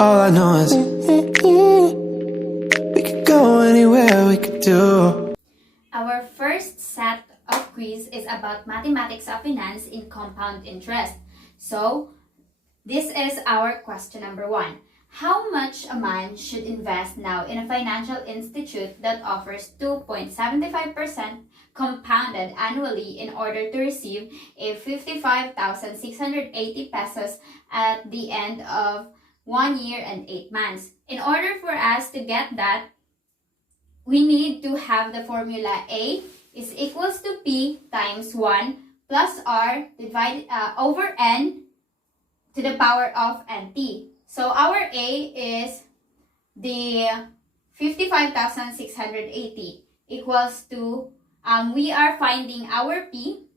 All I know is we could go anywhere, we could do. Our first set of quiz is about mathematics of finance in compound interest. So, this is our question number 1. How much a man should invest now in a financial institute that offers 2.75% compounded annually in order to receive a 55,680 pesos at the end of 1 year and 8 months? In order for us to get that, we need to have the formula A is equals to P times 1 plus R divided over N to the power of NT. So our A is the 55,680 equals to, we are finding our P.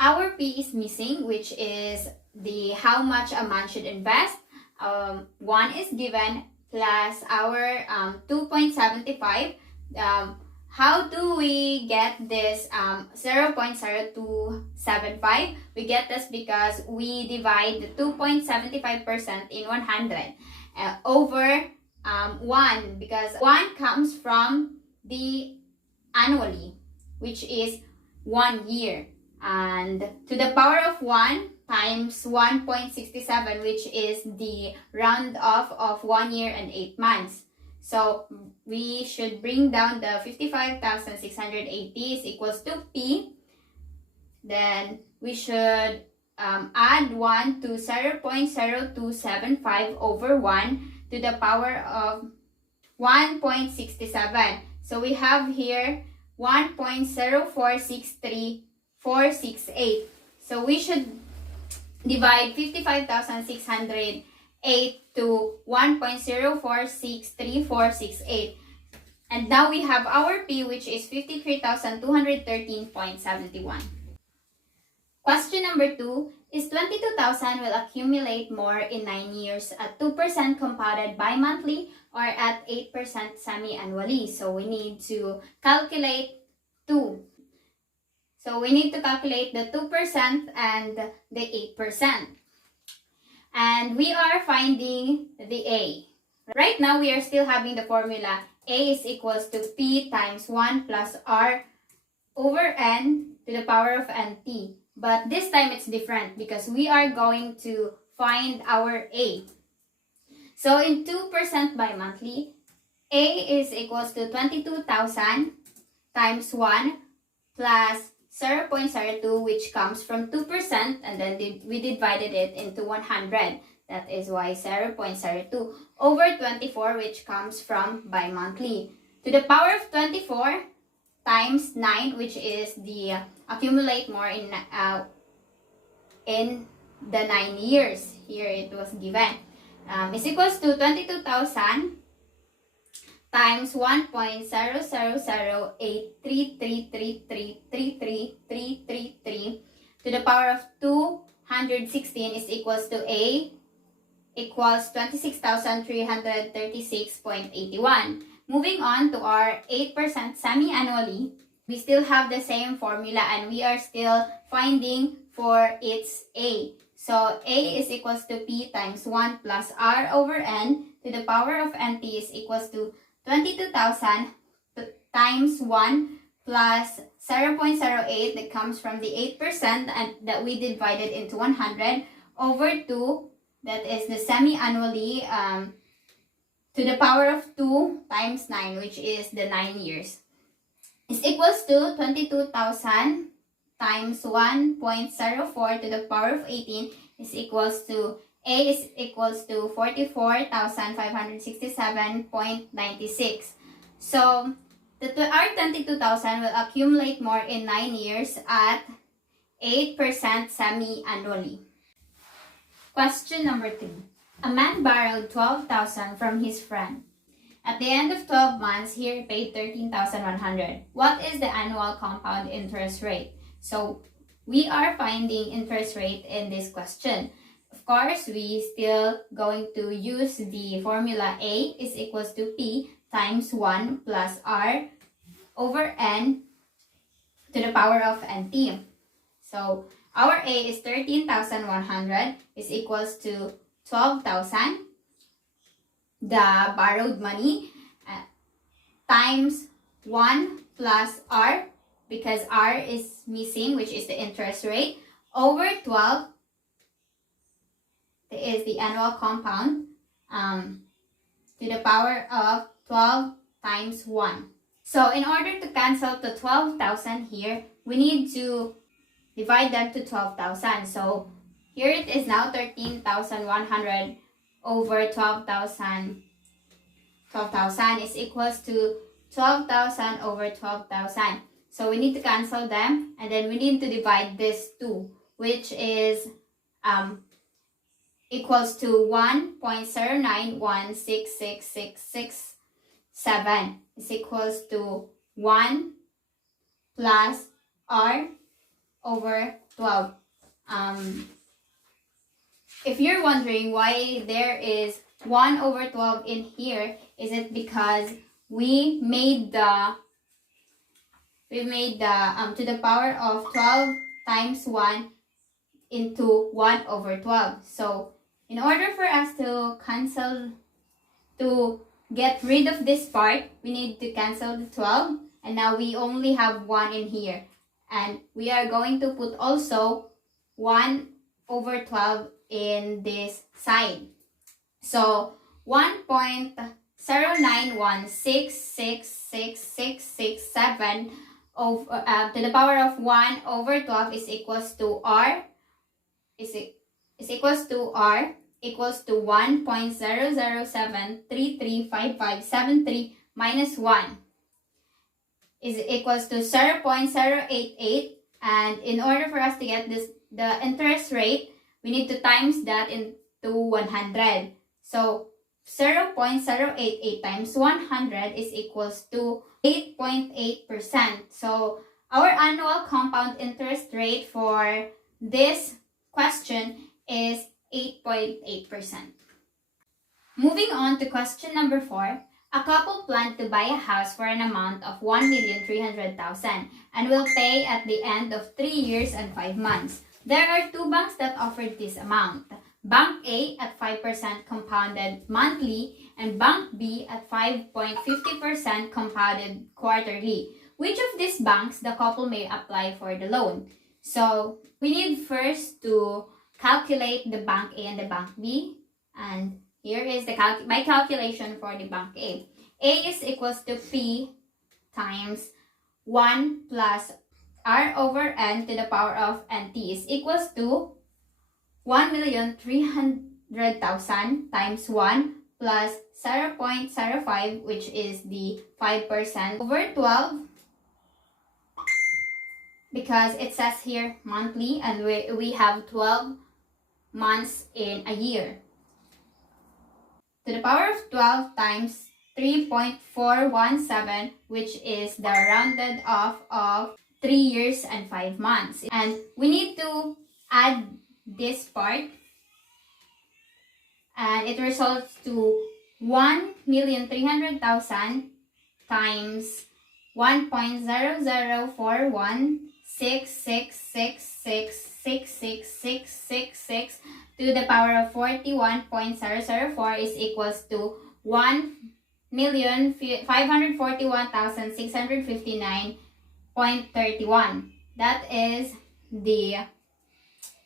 Our P is missing, which is the how much a man should invest. 1 is given plus our 2.75. How do we get this 0.0275? We get this because we divide the 2.75% in 100 over 1, because 1 comes from the annually, which is 1 year. And to the power of 1 times 1.67, which is the round off of 1 year and 8 months. So we should bring down the 55,680 is equals to P. Then we should add 1 to 0.0275 over 1 to the power of 1.67. So we have here 1.0463468. So we should divide 55,608 to 1.0463468. And now we have our P, which is 53,213.71. Question number 2 is 22,000 will accumulate more in 9 years at 2% compounded bi-monthly or at 8% semi-annually. So we need to calculate 2. So we need to calculate the 2% and the 8%. And we are finding the A. Right now, we are still having the formula A is equals to P times 1 plus R over N to the power of NT. But this time, it's different because we are going to find our A. So in 2% bi-monthly, A is equals to 22,000 times 1 plus 0.02, which comes from 2%, and then we divided it into 100. That is why 0.02 over 24, which comes from bi-monthly. To the power of 24 times 9, which is the accumulate more in the 9 years. Here it was given. Is equals to 22,000 times 1.0008333333333 to the power of 216 is equals to A equals 26,336.81. Moving on to our 8% semi-annually, we still have the same formula and we are still finding for its A. So A is equals to P times 1 plus R over N to the power of NT is equals to 22,000 times 1 plus 0.08 that comes from the 8% and that we divided into 100 over 2, that is the semi-annually, to the power of 2 times 9, which is the 9 years, is equals to 22,000 times 1.04 to the power of 18 is equals to A is equals to 44,567.96. So, our 22,000 will accumulate more in 9 years at 8% semi-annually. Question number 3. A man borrowed 12,000 from his friend. At the end of 12 months, he repaid 13,100. What is the annual compound interest rate? So, we are finding interest rate in this question. Of course, we still going to use the formula A is equals to P times 1 plus R over N to the power of NT. So, our A is 13,100 is equals to 12,000 the borrowed money times 1 plus R, because R is missing, which is the interest rate, over 12 is the annual compound, to the power of 12 times 1. So in order to cancel the 12,000 here, we need to divide them to 12,000. So here it is now 13,100 over 12,000. 12,000 is equals to 12,000 over 12,000. So we need to cancel them, and then we need to divide this 2, which is equals to 1.0916667 is equals to 1 plus R over 12. If you're wondering why there is 1 over 12 in here, is it because we made the to the power of 12 times 1 into 1 over 12. So in order for us to get rid of this part, we need to cancel the 12, and now we only have 1 in here. And we are going to put also 1 over 12 in this side. So 1.091666667 to the power of 1 over 12 is equals to R equals to 1.007335573 minus 1 is equals to 0.088. And in order for us to get the interest rate, we need to times that into 100. So 0.088 times 100 is equals to 8.8%. So our annual compound interest rate for this question is 8.8%. Moving on to question number 4. A couple planned to buy a house for an amount of 1,300,000 and will pay at the end of 3 years and 5 months. There are 2 banks that offered this amount. Bank A at 5% compounded monthly and Bank B at 5.50% compounded quarterly. Which of these banks the couple may apply for the loan? So we need first to calculate the Bank A and the Bank B. And here is my calculation for the Bank A. A is equals to P times 1 plus R over N to the power of NT is equals to 1,300,000 times 1 plus 0.05, which is the 5% over 12, because it says here monthly and we have 12 months in a year. To the power of 12 times 3.417, which is the rounded off of 3 years and 5 months. And we need to add this part, and it results to 1,300,000 times 1.00166666666 to the power of 41.004 is equals to 1,541,659.31. That is the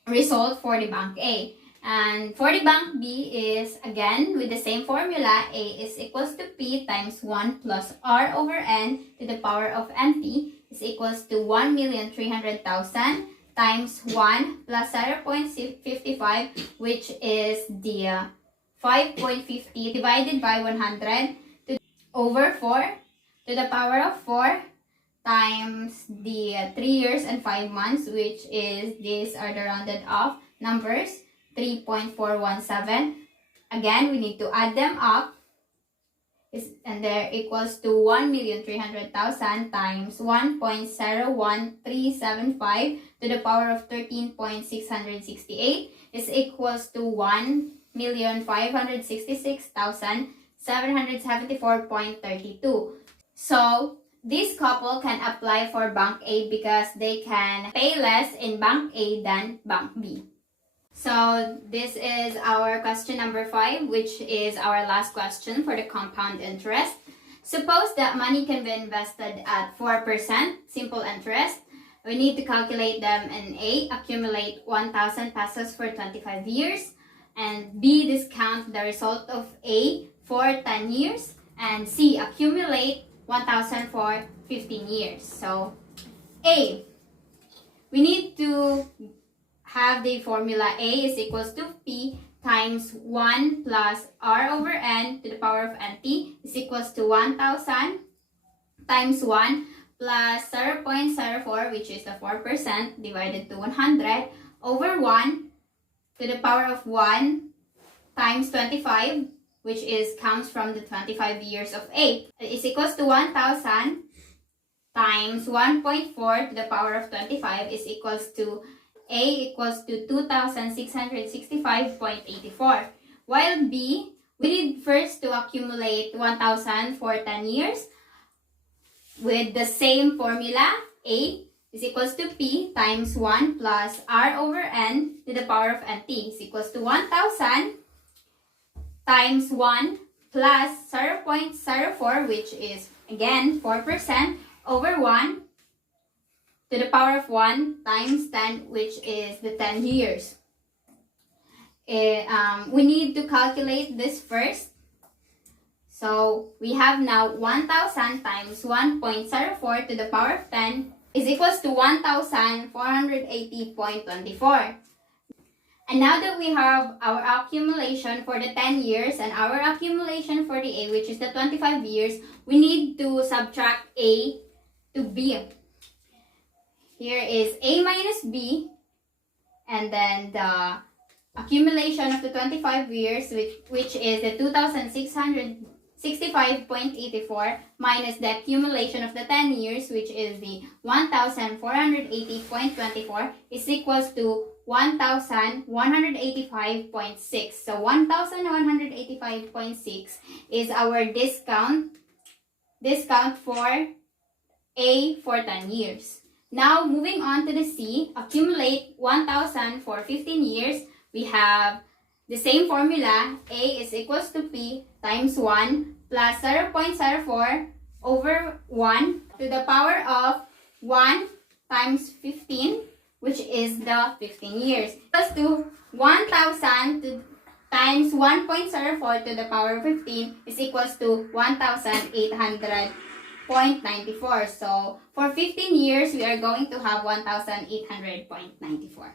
result for the Bank A. And for the Bank B is, again, with the same formula, A is equals to P times 1 plus R over N to the power of NT is equals to 1,300,000 times 1 plus 0.55, which is the 5.50 divided by 100 over 4 to the power of 4 times the 3 years and 5 months, which is, these are the rounded off numbers, 3.417. Again, we need to add them up, and there equals to 1,300,000 times 1.01375 to the power of 13.668 is equals to 1,566,774.32. So this couple can apply for Bank A because they can pay less in Bank A than Bank B. So this is our question number 5, which is our last question for the compound interest. Suppose that money can be invested at 4% simple interest. We need to calculate them in A, accumulate 1,000 pesos for 25 years, and B, discount the result of A for 10 years, and C, accumulate 1,000 for 15 years. So A, we need to have the formula A is equals to P times 1 plus R over N to the power of NT is equals to 1,000 times 1 plus 0.04, which is the 4%, divided to 100 over 1 to the power of 1 times 25, which comes from the 25 years of A, is equals to 1,000 times 1.4 to the power of 25 is equals to A equals to 2,665.84. While B, we need first to accumulate 1,000 for 10 years with the same formula. A is equals to P times 1 plus R over N to the power of NT is equals to 1,000 times 1 plus 0.04, which is again 4%, over 1 to the power of 1 times 10, which is the 10 years. We need to calculate this first. So we have now 1,000 times 1.04 to the power of 10 is equals to 1,480.24. And now that we have our accumulation for the 10 years and our accumulation for the A, which is the 25 years, we need to subtract A to B. Here is A minus B, and then the accumulation of the 25 years, which is the 2,665.84, minus the accumulation of the 10 years, which is the 1,480.24, is equals to 1,185.6. So 1,185.6 is our discount for A for 10 years. Now, moving on to the C, accumulate 1,000 for 15 years. We have the same formula. A is equals to P times 1 plus 0.04 over 1 to the power of 1 times 15, which is the 15 years. Equals to 1,000 times 1.04 to the power of 15 is equals to 1,800.94. So for 15 years, we are going to have 1,800.94.